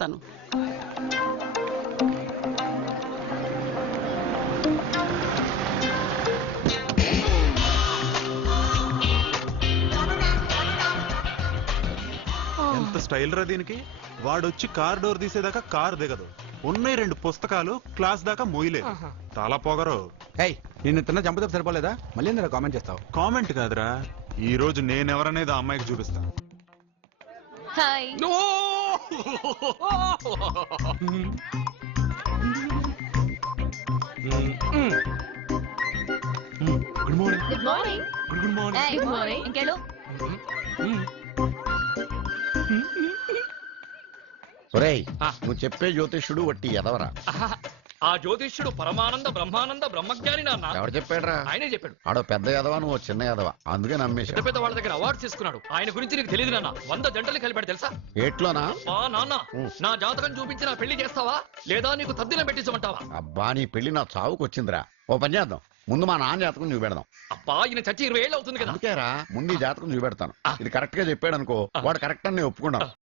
తను ఎంత స్టైల్ రా దీనికి. వాడొచ్చి కార్ డోర్ తీసేదాకా కార్ దిగదు. ఉన్నాయి 2 పుస్తకాలు క్లాస్ దాకా మోయలేదు. చాలా పొగరు. నిన్ను తిన్న చంపదపు సరిపోలేదా? మళ్ళీ ఎందుకు కామెంట్ చేస్తావు? కామెంట్ కాదురా, ఈ రోజు నేనెవరనేది ఆ అమ్మాయికి చూపిస్తా. Hi. Good morning. Good morning. Good morning. Good morning. ఇంకేళ్ళు ఒరేయ్, నువ్వు చెప్పే జ్యోతిష్యుడు వట్టి ఎదవరా? ఆ జ్యోతిష్యుడు పరమానంద బ్రహ్మానంద బ్రహ్మజ్ఞాని నాన్న. ఎవరు చెప్పాడురా? ఆయనే చెప్పాడు. ఆడో పెద్ద ఎదవా, నువ్వు చిన్న ఎదవా, అందుకే పెద్ద నమ్మేశా. పెద్ద వాళ్ళ దగ్గర అవార్డు తీసుకున్నాడు. ఆయన గురించి నీకు తెలియదు నాన్న. 100 జంటలు కలిపాడు తెలుసా? ఏట్లోనా? అబ్బా నాన్న, నా జాతకం చూపించి నా పెళ్లి చేస్తావా లేదా నీకు తద్దిన పెట్టించమంటావా? అబ్బా, నీ పెళ్లి నా చావుకు వచ్చిందిరా. ఓ పని చేద్దాం, ముందు మా నాన్న జాతకం చూపెడదాం. అబ్బా, ఈయన చచ్చి 20 ఏళ్ళు అవుతుంది కదా. అందుకేరా ముందు ఈ జాతకం చూపెడతాను. ఇది కరెక్ట్ గా చెప్పాడు అనుకో, వాడు కరెక్ట్ అని నేను ఒప్పుకున్నాను.